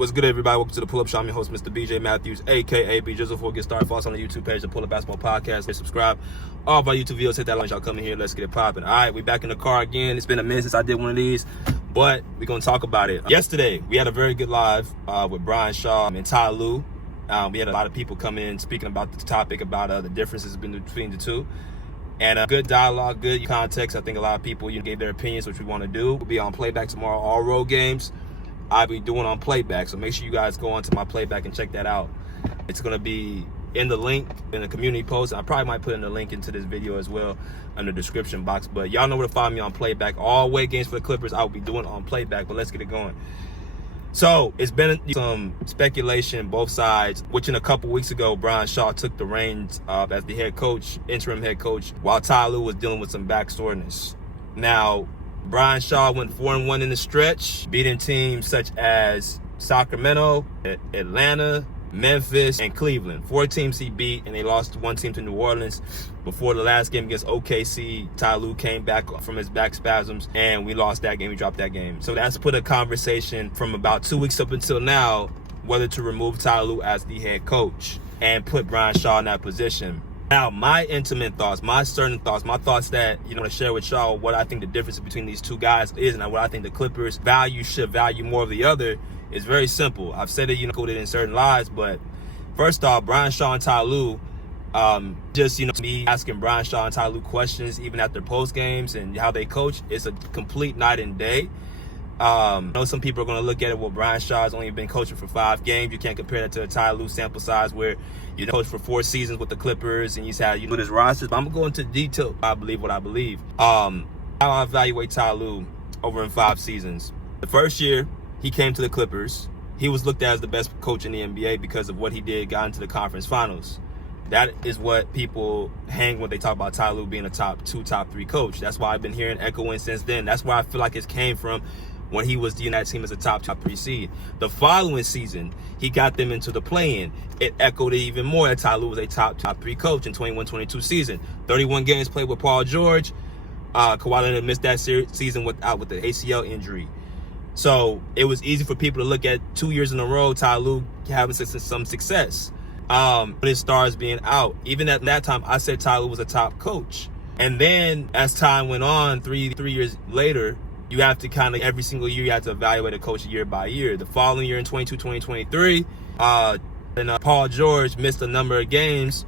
What's good, everybody? Welcome to the Pull Up Show. I'm your host, Mr. BJ Matthews, aka B Jizzle. Before we get started, follow us on the YouTube page, the Pull Up Basketball Podcast. Hit subscribe. All of our YouTube videos, hit that like. Y'all come in here, let's get it popping. All right, we back in the car again. It's been a minute since I did one of these, but we're gonna talk about it. Yesterday, we had a very good live with Brian Shaw and Ty Lue. We had a lot of people come in speaking about the topic about the differences between the two. And good dialogue, good context. I think a lot of people gave their opinions, which we want to do. We'll be on playback tomorrow, all road games. I'll be doing on playback, so make sure you guys go onto my playback and check that out. It's going to be in the link in the community post. I probably might put in the link into this video as well in the description box. But y'all know where to find me on playback. All away games for the Clippers, I'll be doing on playback. But let's get it going. So it's been some speculation both sides, which in a couple weeks ago, Brian Shaw took the reins as the head coach, interim head coach, while Ty Lue was dealing with some back soreness. Now, Brian Shaw went 4-1 in the stretch, beating teams such as Sacramento, Atlanta, Memphis, and Cleveland. 4 teams he beat, and they lost 1 team to New Orleans. Before the last game against OKC, Ty Lue came back from his back spasms, and we lost that game. We dropped that game. So that's put a conversation from about 2 weeks up until now, whether to remove Ty Lue as the head coach and put Brian Shaw in that position. Now, my intimate thoughts, my certain thoughts, my thoughts that I want to share with y'all what I think the difference between these two guys is, and what I think the Clippers should value more of the other is very simple. I've said it, quoted in certain lives, but first off, Brian Shaw and Ty Lue, me asking Brian Shaw and Ty Lue questions even after post games and how they coach is a complete night and day. I know some people are going to look at it, well, Brian Shaw has only been coaching for 5 games. You can't compare that to a Ty Lue sample size where you coached for 4 seasons with the Clippers and he's had with his rosters. But I'm going to go into detail. I believe what I believe. How I evaluate Ty Lue over in 5 seasons. The first year he came to the Clippers, he was looked at as the best coach in the NBA because of what he did, got into the conference finals. That is what people hang when they talk about Ty Lue being a top 2, top 3 coach. That's why I've been hearing echoing since then. That's where I feel like it came from when he was leading that team as a top 3 seed. The following season, he got them into the play-in. It echoed it even more that Ty Lue was a top 3 coach in 21-22 season. 31 games played with Paul George. Kawhi Leonard missed that season with the ACL injury. So it was easy for people to look at 2 years in a row, Ty Lue having some success. But his stars being out. Even at that time, I said Ty Lue was a top coach. And then as time went on, three years later, you have to every single year, you have to evaluate a coach year by year. The following year in 2022-2023, Paul George missed a number of games.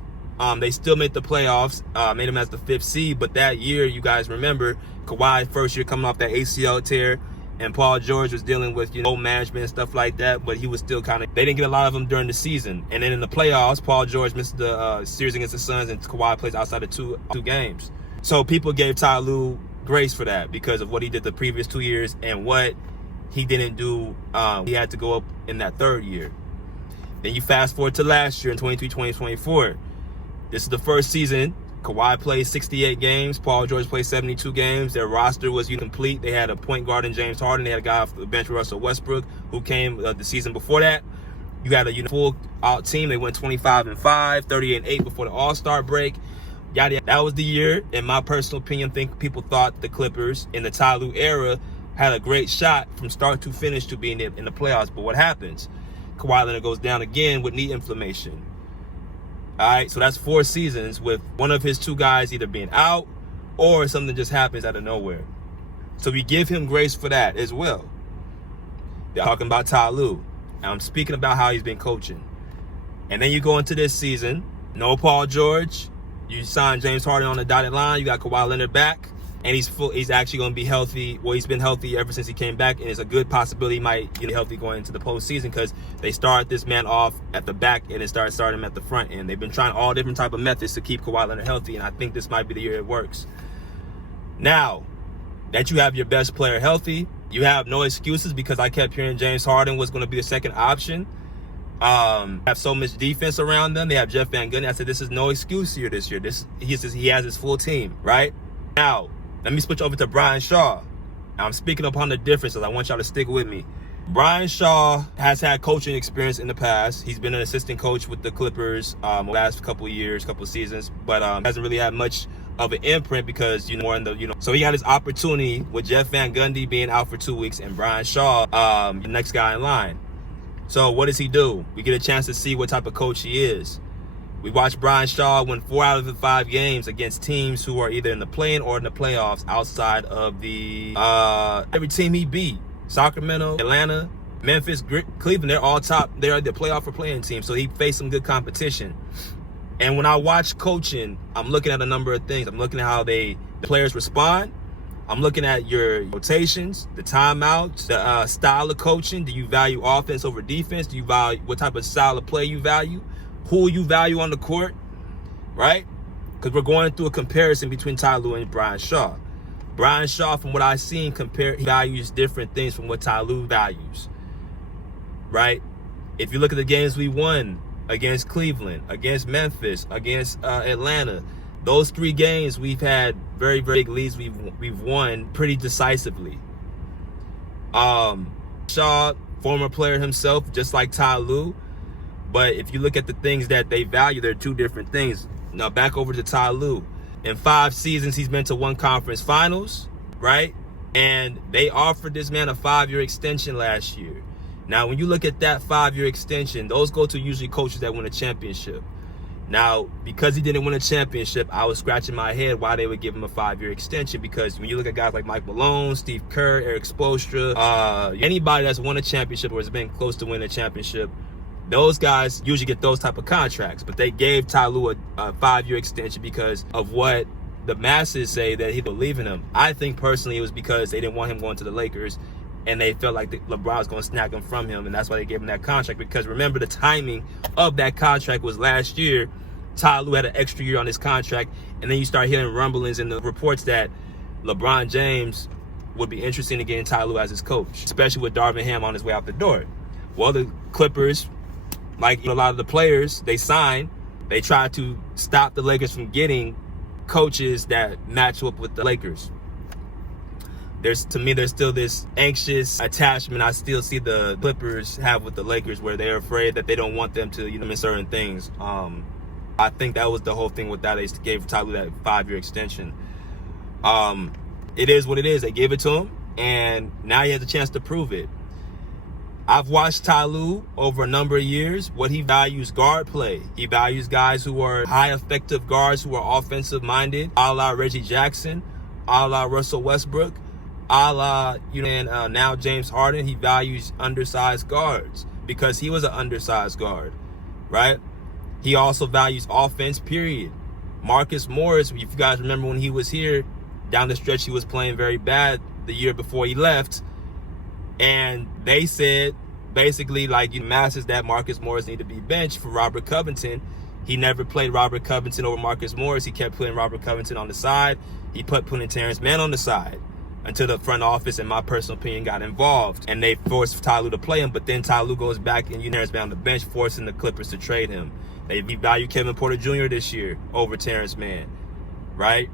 They still made the playoffs, made him as the 5th seed. But that year, you guys remember, Kawhi first year coming off that ACL tear, and Paul George was dealing with, management and stuff like that. But he was still they didn't get a lot of them during the season. And then in the playoffs, Paul George missed the series against the Suns, and Kawhi plays outside of two games. So people gave Ty Lue grace for that because of what he did the previous 2 years and what he didn't do. He had to go up in that 3rd year. Then you fast forward to last year in 23-24. This is the first season. Kawhi played 68 games. Paul George played 72 games. Their roster was complete. They had a point guard in James Harden. They had a guy off the bench, Russell Westbrook, who came the season before that. You had a full out team. They went 25-5, 30-8 before the All-Star break. That was the year, in my personal opinion, people thought the Clippers in the Ty Lue era had a great shot from start to finish to being in the playoffs. But what happens? Kawhi Leonard goes down again with knee inflammation. All right, so that's 4 seasons with one of his 2 guys either being out or something just happens out of nowhere. So we give him grace for that as well. They're talking about Ty Lue. I'm speaking about how he's been coaching. And then you go into this season, no Paul George. You signed James Harden on the dotted line. You got Kawhi Leonard back, and he's actually going to be healthy. Well, he's been healthy ever since he came back, and it's a good possibility he might get healthy going into the postseason because they start this man off at the back and then starting him at the front end. They've been trying all different type of methods to keep Kawhi Leonard healthy, and I think this might be the year it works. Now that you have your best player healthy, you have no excuses because I kept hearing James Harden was going to be the second option. Have so much defense around them. They have Jeff Van Gundy. I said, this is no excuse here this year. He has his full team, right? Now, let me switch over to Brian Shaw. I'm speaking upon the differences. I want y'all to stick with me. Brian Shaw has had coaching experience in the past. He's been an assistant coach with the Clippers the last couple seasons, but hasn't really had much of an imprint because, more in the, so he got his opportunity with Jeff Van Gundy being out for 2 weeks and Brian Shaw, the next guy in line. So what does he do? We get a chance to see what type of coach he is. We watched Brian Shaw win 4 out of the 5 games against teams who are either in the play-in or in the playoffs outside of the every team he beat. Sacramento, Atlanta, Memphis, Cleveland, they're all top. They're the playoff or playing team. So he faced some good competition. And when I watch coaching, I'm looking at a number of things. I'm looking at how the players respond. I'm looking at your rotations, the timeouts, the style of coaching. Do you value offense over defense? Do you value what type of style of play you value? Who you value on the court, right? Because we're going through a comparison between Ty Lue and Brian Shaw. Brian Shaw, from what I've seen, he values different things from what Ty Lue values, right? If you look at the games we won against Cleveland, against Memphis, against Atlanta, those 3 games we've had very, very big leads. We've won pretty decisively. Shaw, former player himself, just like Ty Lue. But if you look at the things that they value, they're 2 different things. Now back over to Ty Lue. In 5 seasons, he's been to 1 conference finals, right? And they offered this man a 5-year extension last year. Now, when you look at that 5-year extension, those go to usually coaches that win a championship. Now, because he didn't win a championship, I was scratching my head why they would give him a 5-year extension. Because when you look at guys like Mike Malone, Steve Kerr, Eric Spoelstra, anybody that's won a championship or has been close to winning a championship, those guys usually get those type of contracts. But they gave Ty Lue a 5-year extension because of what the masses say that he believe in him. I think personally it was because they didn't want him going to the Lakers, and they felt like LeBron was going to snag him from him, and that's why they gave him that contract. Because remember, the timing of that contract was last year. Ty Lue had an extra year on his contract, and then you start hearing rumblings in the reports that LeBron James would be interested in getting Ty Lue as his coach, especially with Darvin Ham on his way out the door. Well, the Clippers, like a lot of the players they signed, they tried to stop the Lakers from getting coaches that match up with the Lakers. To me, there's still this anxious attachment I still see the Clippers have with the Lakers, where they're afraid that they don't want them to, miss certain things. I think that was the whole thing with that. They gave Ty Lue that 5-year extension. It is what it is. They gave it to him, and now he has a chance to prove it. I've watched Ty Lue over a number of years. What he values guard play. He values guys who are high effective guards, who are offensive minded, a la Reggie Jackson, a la Russell Westbrook, a la now James Harden. He values undersized guards because he was an undersized guard, right? He also values offense, period. Marcus Morris, if you guys remember when he was here, down the stretch he was playing very bad the year before he left. And they said, basically, masses that Marcus Morris needed to be benched for Robert Covington. He never played Robert Covington over Marcus Morris. He kept putting Robert Covington on the side. He putting Terrence Mann on the side until the front office, in my personal opinion, got involved. And they forced Ty Lue to play him. But then Ty Lue goes back and Terrence Mann on the bench, forcing the Clippers to trade him. They value Kevin Porter Jr. this year over Terrence Mann, right?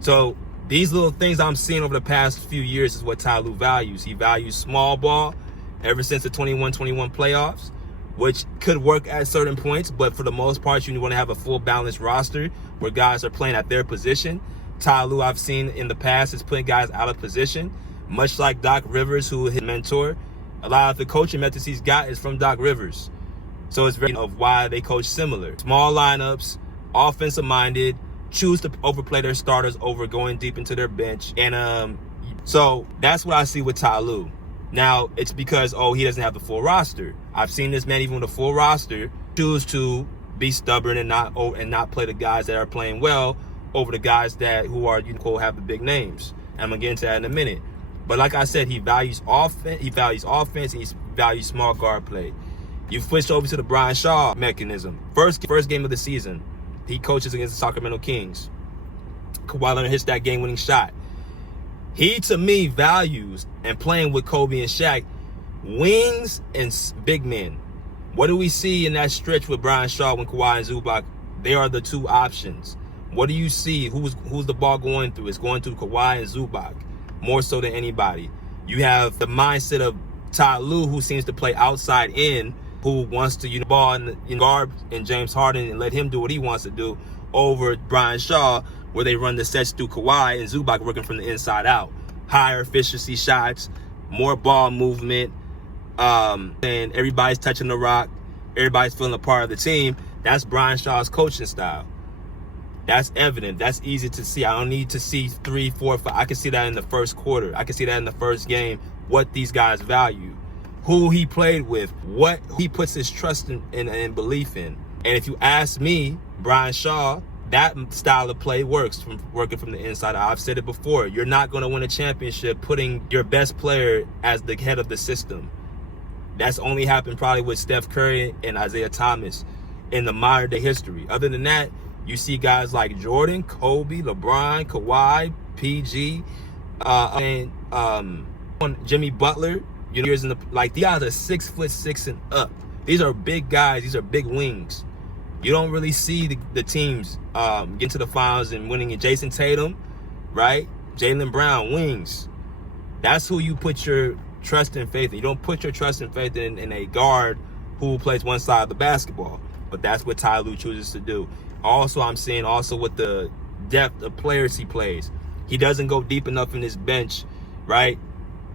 So these little things I'm seeing over the past few years is what Ty Lue values. He values small ball ever since the 21-21 playoffs, which could work at certain points, but for the most part, you want to have a full balanced roster where guys are playing at their position. Ty Lue, I've seen in the past, is putting guys out of position, much like Doc Rivers, who is his mentor. A lot of the coaching methods he's got is from Doc Rivers. So it's very of why they coach similar. Small lineups, offensive minded, choose to overplay their starters over going deep into their bench. And so that's what I see with Ty Lue. Now, it's because, he doesn't have the full roster. I've seen this man, even with a full roster, choose to be stubborn and not play the guys that are playing well over the guys who are, have the big names. And I'm going to get into that in a minute. But like I said, he values offense, he values small guard play. You switched over to the Brian Shaw mechanism. First game of the season, he coaches against the Sacramento Kings. Kawhi Leonard hits that game-winning shot. He, to me, values, and playing with Kobe and Shaq, wings and big men. What do we see in that stretch with Brian Shaw when Kawhi and Zubac? They are the 2 options. What do you see? Who's the ball going through? It's going through Kawhi and Zubac, more so than anybody. You have the mindset of Ty Lue, who seems to play outside in, who wants to ball in guard in James Harden and let him do what he wants to do, over Brian Shaw, where they run the sets through Kawhi and Zubac working from the inside out. Higher efficiency shots, more ball movement, and everybody's touching the rock, everybody's feeling a part of the team. That's Brian Shaw's coaching style. That's evident. That's easy to see. I don't need to see 3, 4, 5. I can see that in the first quarter. I can see that in the first game, what these guys value, who he played with, what he puts his trust in and belief in. And if you ask me, Brian Shaw, that style of play works from working from the inside. I've said it before. You're not going to win a championship putting your best player as the head of the system. That's only happened probably with Steph Curry and Isaiah Thomas in the modern day history. Other than that, you see guys like Jordan, Kobe, LeBron, Kawhi, PG, and Jimmy Butler. You know, years in the like these guys are 6'6" and up. These are big guys. These are big wings. You don't really see the teams get to the finals and winning. And Jason Tatum, right? Jaylen Brown, wings. That's who you put your trust and faith in. You don't put your trust and faith in a guard who plays one side of the basketball. But that's what Ty Lue chooses to do. Also, I'm seeing also with the depth of players he plays. He doesn't go deep enough in his bench, right?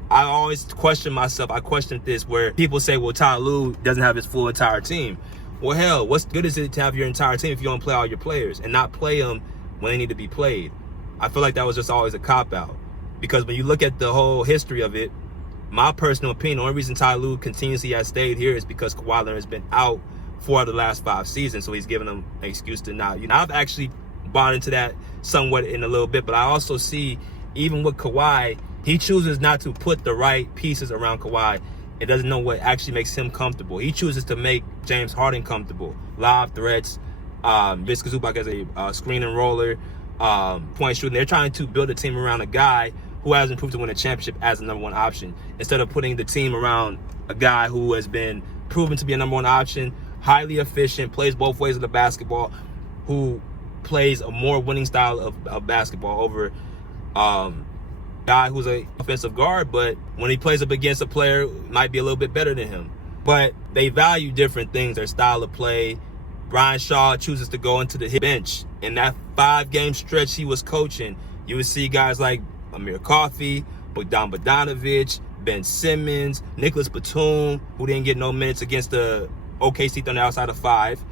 I always question myself. I questioned this where people say, well, Ty Lue doesn't have his full entire team. Well, hell, what's good is it to have your entire team if you don't play all your players and not play them when they need to be played? I feel like that was just always a cop-out. Because when you look at the whole history of it, my personal opinion, the only reason Ty Lue continuously has stayed here is because Kawhi Leonard has been out 4 of the last 5 seasons, so he's giving them an excuse to not. You know, I've actually bought into that somewhat in a little bit, but I also see, even with Kawhi, he chooses not to put the right pieces around Kawhi. It doesn't know what actually makes him comfortable. He chooses to make James Harden comfortable. Lob threats, Visca Zubac as a screen and roller, point shooting. They're trying to build a team around a guy who hasn't proved to win a championship as the number 1 option, instead of putting the team around a guy who has been proven to be a number 1 option, highly efficient, plays both ways of the basketball, who plays a more winning style of basketball over guy who's an offensive guard, but when he plays up against a player, might be a little bit better than him. But they value different things, their style of play. Brian Shaw chooses to go into the bench. In that 5-game stretch he was coaching, you would see guys like Amir Coffey, Bogdan Bogdanovic, Ben Simmons, Nicholas Batum, who didn't get no minutes against the OKC Thunder outside of 5.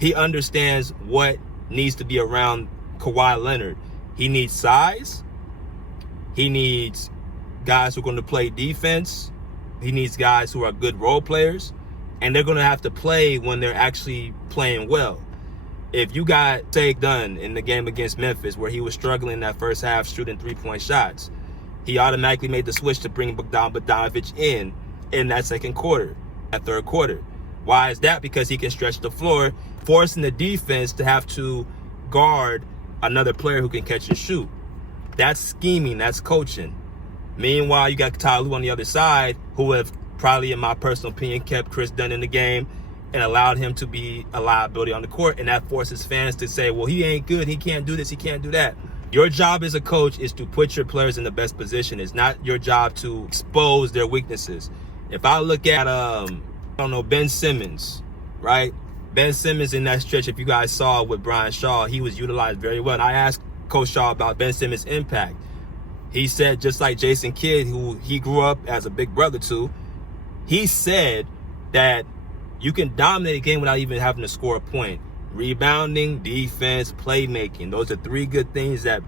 He understands what needs to be around Kawhi Leonard. He needs size. He needs guys who are going to play defense. He needs guys who are good role players. And they're going to have to play when they're actually playing well. If you got Take Dunn in the game against Memphis, where he was struggling in that first half shooting 3-point shots, he automatically made the switch to bring Bogdan Bogdanovic in that second quarter, that third quarter. Why is that? Because he can stretch the floor, forcing the defense to have to guard another player who can catch and shoot. That's scheming. That's coaching. Meanwhile, you got Ty Lue on the other side, who have probably, in my personal opinion, kept Chris Dunn in the game and allowed him to be a liability on the court. And that forces fans to say, well, he ain't good. He can't do this. He can't do that. Your job as a coach is to put your players in the best position. It's not your job to expose their weaknesses. If I look at, Ben Simmons, right? Ben Simmons in that stretch, if you guys saw with Brian Shaw, he was utilized very well. And I asked Coach Shaw about Ben Simmons' impact. He said, just like Jason Kidd, who he grew up as a big brother to, he said that you can dominate a game without even having to score a point. Rebounding, defense, playmaking. Those are 3 good things that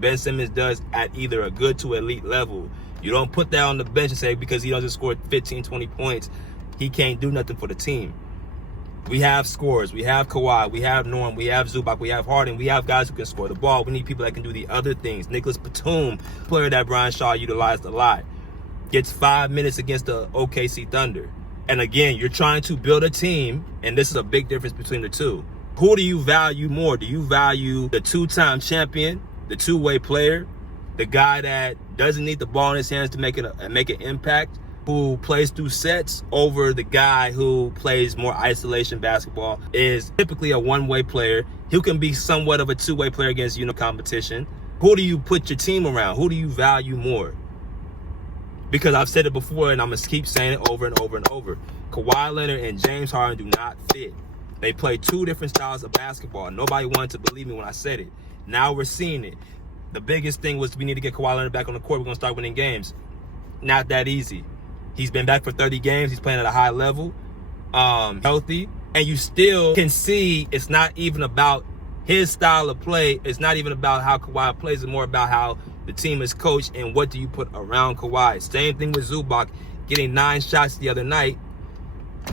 Ben Simmons does at either a good to elite level. You don't put that on the bench and say because he doesn't score 15, 20 points, he can't do nothing for the team. We have scorers. We have Kawhi. We have Norm. We have Zubac. We have Harden. We have guys who can score the ball. We need people that can do the other things. Nicholas Batum, player that Brian Shaw utilized a lot, gets 5 minutes against the OKC Thunder. And again, you're trying to build a team, and this is a big difference between the two. Who do you value more? Do you value the 2-time champion, the two-way player, the guy that doesn't need the ball in his hands to make an impact, who plays through sets, over the guy who plays more isolation basketball, is typically a one-way player, who can be somewhat of a two-way player against competition? Who do you put your team around? Who do you value more? Because I've said it before, and I'm going to keep saying it over and over and over. Kawhi Leonard and James Harden do not fit. They play 2 different styles of basketball. Nobody wanted to believe me when I said it. Now we're seeing it. The biggest thing was we need to get Kawhi Leonard back on the court. We're going to start winning games. Not that easy. He's been back for 30 games. He's playing at a high level, healthy. And you still can see it's not even about his style of play. It's not even about how Kawhi plays. It's more about how the team is coached and what do you put around Kawhi. Same thing with Zubac getting 9 shots the other night.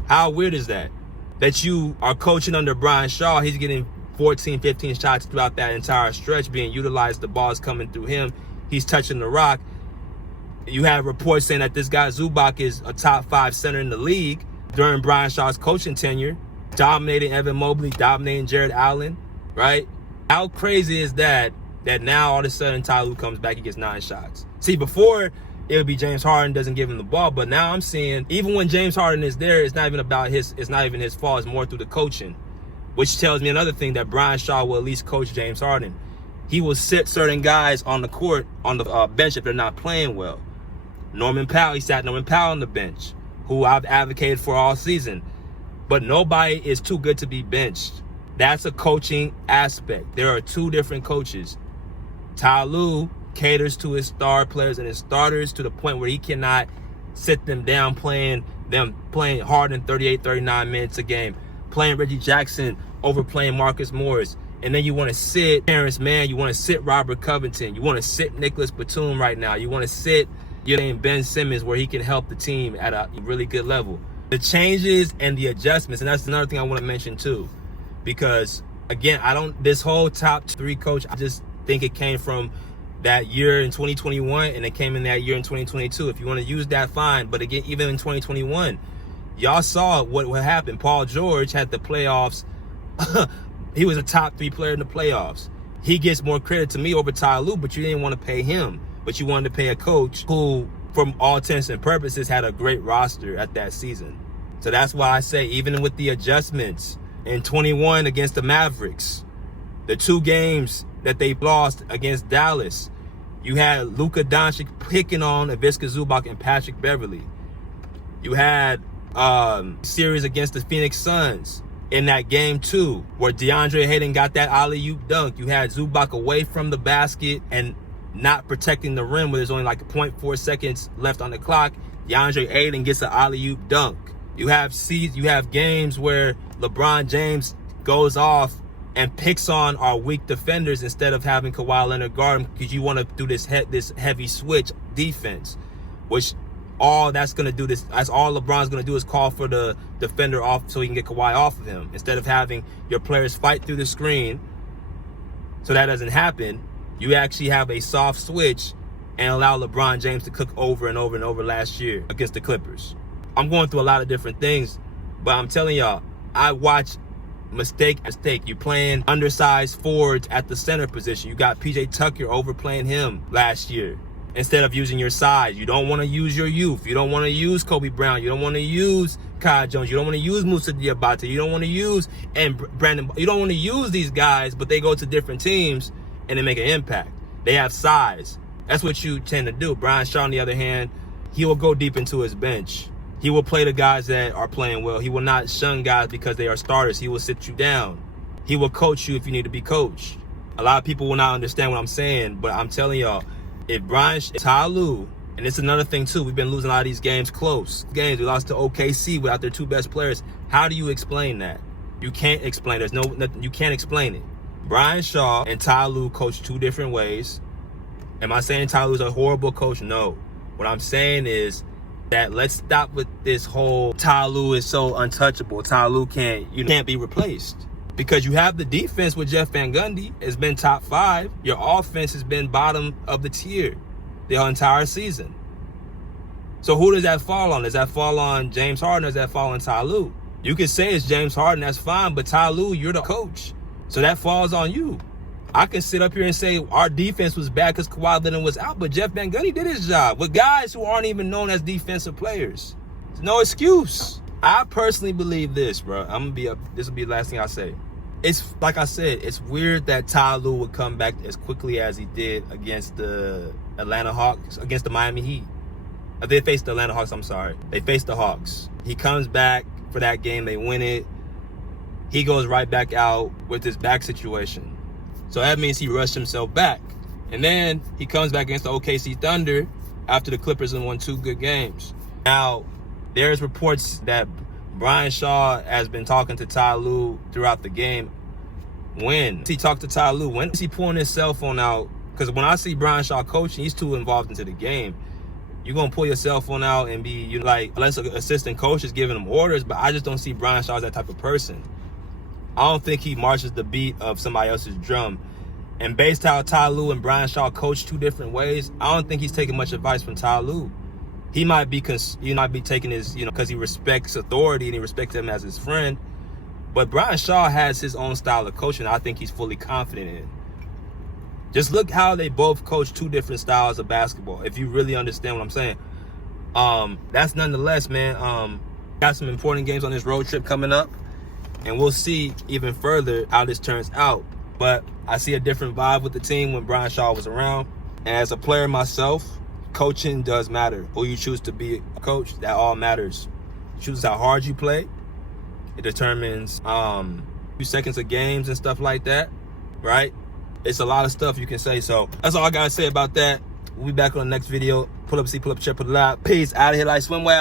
How weird is that? That you are coaching under Brian Shaw. He's getting 14, 15 shots throughout that entire stretch being utilized. The ball's coming through him. He's touching the rock. You have reports saying that this guy Zubac is a top 5 center in the league during Brian Shaw's coaching tenure, dominating Evan Mobley, dominating Jared Allen, right? How crazy is that now all of a sudden Ty Lue comes back, he gets 9 shots. See, before it would be James Harden doesn't give him the ball, but now I'm seeing even when James Harden is there, it's not even his fault. It's more through the coaching, which tells me another thing, that Brian Shaw will at least coach James Harden. He will sit certain guys on the court, on the bench if they're not playing well. Norman Powell, he sat Norman Powell on the bench, who I've advocated for all season. But nobody is too good to be benched. That's a coaching aspect. There are 2 different coaches. Ty Lue caters to his star players and his starters to the point where he cannot sit them down playing Harden 38, 39 minutes a game, playing Reggie Jackson over playing Marcus Morris. And then you want to sit Terrence Mann, you want to sit Robert Covington, you want to sit Nicholas Batum right now, you want to sit Ben Simmons where he can help the team at a really good level. The changes and the adjustments, and that's another thing I want to mention too, because again, this whole top 3 coach, I just think it came from that year in 2021 and it came in that year in 2022. If you want to use that, fine. But again, even in 2021, y'all saw what happened. Paul George had the playoffs. He was a top 3 player in the playoffs. He gets more credit to me over Ty Lue, but you didn't want to pay him. But you wanted to pay a coach who, from all intents and purposes, had a great roster at that season. So that's why I say, even with the adjustments in 21 against the Mavericks, the 2 games that they lost against Dallas, you had Luka Doncic picking on Ivica Zubac and Patrick Beverley. You had series against the Phoenix Suns in that game 2, where DeAndre Hayden got that alley-oop dunk. You had Zubac away from the basket and not protecting the rim, where there's only like 0.4 seconds left on the clock. DeAndre Ayton gets an alley-oop dunk. You have games where LeBron James goes off and picks on our weak defenders instead of having Kawhi Leonard guard him, because you want to do this heavy switch defense, which that's all LeBron's going to do is call for the defender off so he can get Kawhi off of him, instead of having your players fight through the screen. So that doesn't happen. You actually have a soft switch and allow LeBron James to cook over and over and over last year against the Clippers. I'm going through a lot of different things, but I'm telling y'all, I watch mistake. You playing undersized forwards at the center position. You got PJ Tucker overplaying him last year instead of using your size. You don't want to use your youth. You don't want to use Kobe Brown. You don't want to use Kai Jones. You don't want to use Musa Diabate. You don't want to use Brandon. You don't want to use these guys, but they go to different teams and they make an impact. They have size. That's what you tend to do. Brian Shaw, on the other hand, he will go deep into his bench. He will play the guys that are playing well. He will not shun guys because they are starters. He will sit you down. He will coach you if you need to be coached. A lot of people will not understand what I'm saying, but I'm telling y'all, if Ty Lue, and it's another thing too, we've been losing a lot of these games close. We lost to OKC without their 2 best players. How do you explain that? You can't explain it. You can't explain it. Brian Shaw and Ty Lue coach 2 different ways. Am I saying Ty Lue's a horrible coach? No. What I'm saying is that let's stop with this whole Ty Lue is so untouchable. Ty Lue can't be replaced. Because you have the defense with Jeff Van Gundy. It's been top 5. Your offense has been bottom of the tier the entire season. So who does that fall on? Does that fall on James Harden or does that fall on Ty Lue? You can say it's James Harden, that's fine, but Ty Lue, you're the coach. So that falls on you. I can sit up here and say our defense was bad because Kawhi Leonard was out, but Jeff Van Gundy did his job with guys who aren't even known as defensive players. There's no excuse. I personally believe this, bro. This will be the last thing I say. It's like I said, it's weird that Ty Lue would come back as quickly as he did against the Atlanta Hawks, against the Miami Heat. They faced the Atlanta Hawks, I'm sorry. They faced the Hawks. He comes back for that game, they win it. He goes right back out with his back situation. So that means he rushed himself back. And then he comes back against the OKC Thunder after the Clippers and won 2 good games. Now, there's reports that Brian Shaw has been talking to Ty Lue throughout the game. When he talked to Ty Lue, when is he pulling his cell phone out? Because when I see Brian Shaw coaching, he's too involved into the game. You're going to pull your cell phone out and be, unless an assistant coach is giving him orders, but I just don't see Brian Shaw as that type of person. I don't think he marches the beat of somebody else's drum. And based how Ty Lue and Brian Shaw coach two different ways, I don't think he's taking much advice from Ty Lue. He might be taking his, because he respects authority and he respects him as his friend. But Brian Shaw has his own style of coaching I think he's fully confident in. Just look how they both coach two different styles of basketball, if you really understand what I'm saying. That's nonetheless, man. Got some important games on this road trip coming up, and we'll see even further how this turns out. But I see a different vibe with the team when Brian Shaw was around. And as a player myself, coaching does matter. Who you choose to be a coach, that all matters. Choose how hard you play. It determines few seconds of games and stuff like that, right? It's a lot of stuff you can say. So that's all I gotta say about that. We'll be back on the next video. Pull up, see, pull up, check, pull it out. Peace. Out of here like swimwear.